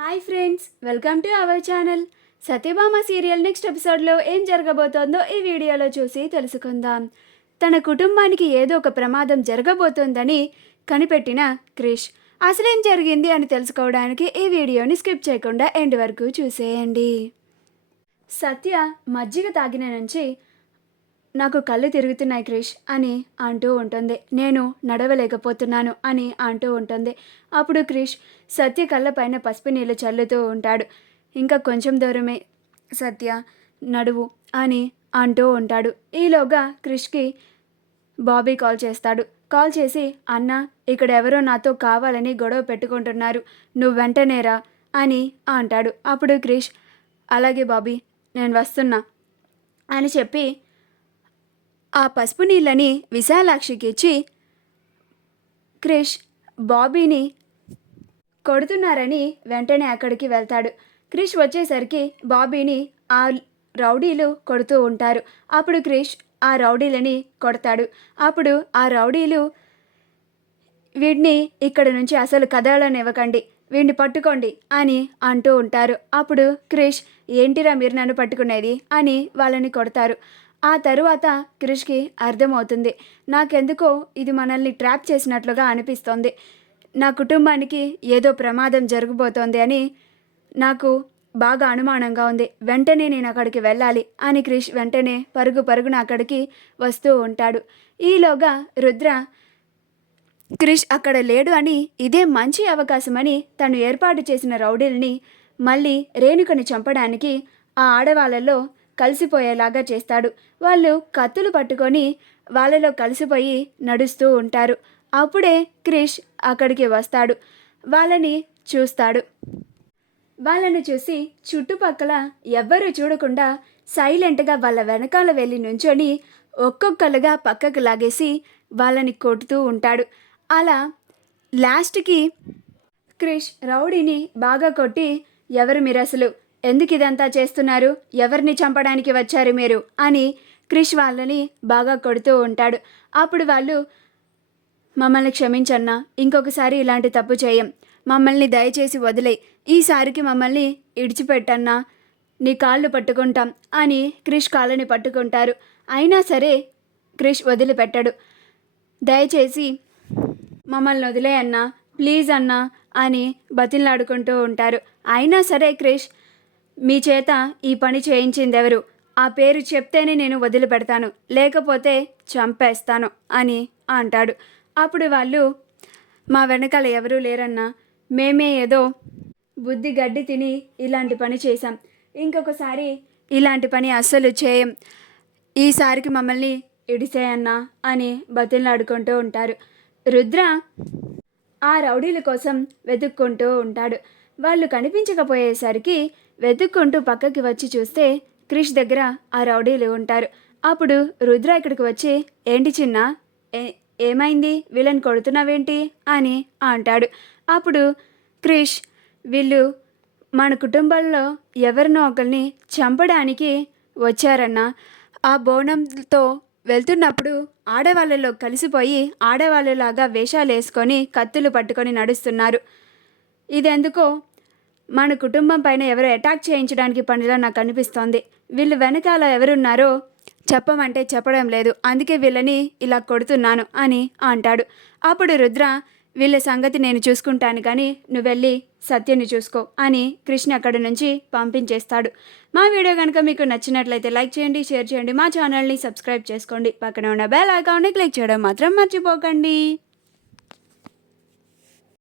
Hi friends, welcome to our channel. Satyabhama serial next ఎపిసోడ్లో ఏం జరగబోతోందో ఈ వీడియోలో చూసి తెలుసుకుందాం. తన కుటుంబానికి ఏదో ఒక ప్రమాదం జరగబోతోందని కనిపెట్టిన క్రిష్ అసలేం జరిగింది అని తెలుసుకోవడానికి ఈ వీడియోని స్కిప్ చేయకుండా ఎండ్ వరకు చూసేయండి. సత్య మజ్జిగ తాగిన నుంచి నాకు కళ్ళు తిరుగుతున్నాయి క్రిష్ అని అంటూ ఉంటుంది. నేను నడవలేకపోతున్నాను అని అంటూ ఉంటుంది. అప్పుడు క్రిష్ సత్య కళ్ళపైన పసుపు నీళ్ళు చల్లుతూ ఉంటాడు. ఇంకా కొంచెం దూరమే సత్య, నడువు అని అంటూ ఉంటాడు. ఈలోగా క్రిష్కి బాబీ కాల్ చేస్తాడు. కాల్ చేసి, అన్న, ఇక్కడ ఎవరో నాతో కావాలని గొడవ పెట్టుకుంటున్నారు, నువ్వు వెంటనేరా అని అంటాడు. అప్పుడు క్రిష్, అలాగే బాబీ, నేను వస్తున్నా అని చెప్పి ఆ పసుపు నీళ్ళని విశాలాక్షికి ఇచ్చి క్రిష్ బాబీని కొడుతున్నారని వెంటనే అక్కడికి వెళ్తాడు. క్రిష్ వచ్చేసరికి బాబీని ఆ రౌడీలు కొడుతూ ఉంటారు. అప్పుడు క్రిష్ ఆ రౌడీలని కొడతాడు. అప్పుడు ఆ రౌడీలు, వీడిని ఇక్కడి నుంచి అసలు కదలనివ్వకండి, వీడిని పట్టుకోండి అని అంటూ ఉంటారు. అప్పుడు క్రిష్, ఏంటిరా మీరు నన్ను పట్టుకునేది అని వాళ్ళని కొడతారు. ఆ తరువాత క్రిష్కి అర్థమవుతుంది, నాకెందుకో ఇది మనల్ని ట్రాప్ చేసినట్లుగా అనిపిస్తోంది, నా కుటుంబానికి ఏదో ప్రమాదం జరగబోతోంది అని నాకు బాగా అనుమానంగా ఉంది, వెంటనే నేను అక్కడికి వెళ్ళాలి అని క్రిష్ వెంటనే పరుగున అక్కడికి వస్తూ ఉంటాడు. ఈలోగా రుద్ర క్రిష్ అక్కడ లేడు అని ఇదే మంచి అవకాశమని తను ఏర్పాటు చేసిన రౌడీల్ని మళ్ళీ రేణుకని చంపడానికి ఆ ఆడవాళ్ళలో కలిసిపోయేలాగా చేస్తాడు. వాళ్ళు కత్తులు పట్టుకొని వాళ్ళలో కలిసిపోయి నడుస్తూ ఉంటారు. అప్పుడే క్రిష్ అక్కడికి వస్తాడు. వాళ్ళని చూస్తాడు. వాళ్ళను చూసి చుట్టుపక్కల ఎవ్వరూ చూడకుండా సైలెంట్గా వాళ్ళ వెనకాల వెళ్ళి నుంచొని ఒక్కొక్కరుగా పక్కకు లాగేసి వాళ్ళని కొడుతూ ఉంటాడు. అలా లాస్ట్కి క్రిష్ రౌడీని బాగా కొట్టి, ఎవరు మీరు అసలు, ఎందుకు ఇదంతా చేస్తున్నారు, ఎవరిని చంపడానికి వచ్చారు మీరు అని క్రిష్ వాళ్ళని బాగా కొడుతూ ఉంటాడు. అప్పుడు వాళ్ళు, మమ్మల్ని క్షమించన్నా, ఇంకొకసారి ఇలాంటి తప్పు చేయం, మమ్మల్ని దయచేసి వదిలే, ఈసారికి మమ్మల్ని ఇడిచిపెట్టన్నా, నీ కాళ్ళు పట్టుకుంటాం అని క్రిష్ కాళ్ళని పట్టుకుంటారు. అయినా సరే క్రిష్ వదిలిపెట్టాడు. దయచేసి మమ్మల్ని వదిలే అన్నా, ప్లీజ్ అన్నా అని బతిలాడుకుంటూ ఉంటారు. అయినా సరే క్రిష్, మీ చేత ఈ పని చేయించింది ఎవరు, ఆ పేరు చెప్తేనే నేను వదిలిపెడతాను, లేకపోతే చంపేస్తాను అని అంటాడు. అప్పుడు వాళ్ళు, మా వెనకాల ఎవరూ లేరన్నా, మేమే ఏదో బుద్ధి గడ్డి తిని ఇలాంటి పని చేశాం, ఇంకొకసారి ఇలాంటి పని అస్సలు చేయం, ఈసారికి మమ్మల్ని ఇడిసేయన్నా అని బతిలాడుకుంటూ ఉంటారు. రుద్ర ఆ రౌడీల కోసం వెతుక్కుంటూ ఉంటాడు. వాళ్ళు కనిపించకపోయేసరికి వెతుక్కుంటూ పక్కకి వచ్చి చూస్తే క్రిష్ దగ్గర ఆ రౌడీలు ఉంటారు. అప్పుడు రుద్ర ఇక్కడికి వచ్చి, ఏంటి చిన్న, ఏమైంది, వీళ్ళని కొడుతున్నావేంటి అని అంటాడు. అప్పుడు క్రిష్, వీళ్ళు మన కుటుంబంలో ఎవరినో ఒకరిని చంపడానికి వచ్చారన్న, ఆ బోనంతో వెళ్తున్నప్పుడు ఆడవాళ్ళలో కలిసిపోయి ఆడవాళ్ళలాగా వేషాలు వేసుకొని కత్తులు పట్టుకొని నడుస్తున్నారు, ఇదెందుకో మన కుటుంబం పైన ఎవరో అటాక్ చేయించడానికి పనిలా నాకు అనిపిస్తోంది, వీళ్ళు వెనకాల ఎవరున్నారో చెప్పమంటే చెప్పడం లేదు, అందుకే వీళ్ళని ఇలా కొడుతున్నాను అని అంటాడు. అప్పుడు రుద్ర, వీళ్ళ సంగతి నేను చూసుకుంటాను కానీ నువ్వు వెళ్ళి సత్యని చూసుకో అని కృష్ణ అక్కడి నుంచి పంపించేస్తాడు. మా వీడియో కనుక మీకు నచ్చినట్లయితే లైక్ చేయండి, షేర్ చేయండి, మా ఛానల్ని సబ్స్క్రైబ్ చేసుకోండి, పక్కన ఉన్న బెల్ ఐకాన్ని క్లిక్ చేయడం మాత్రం మర్చిపోకండి.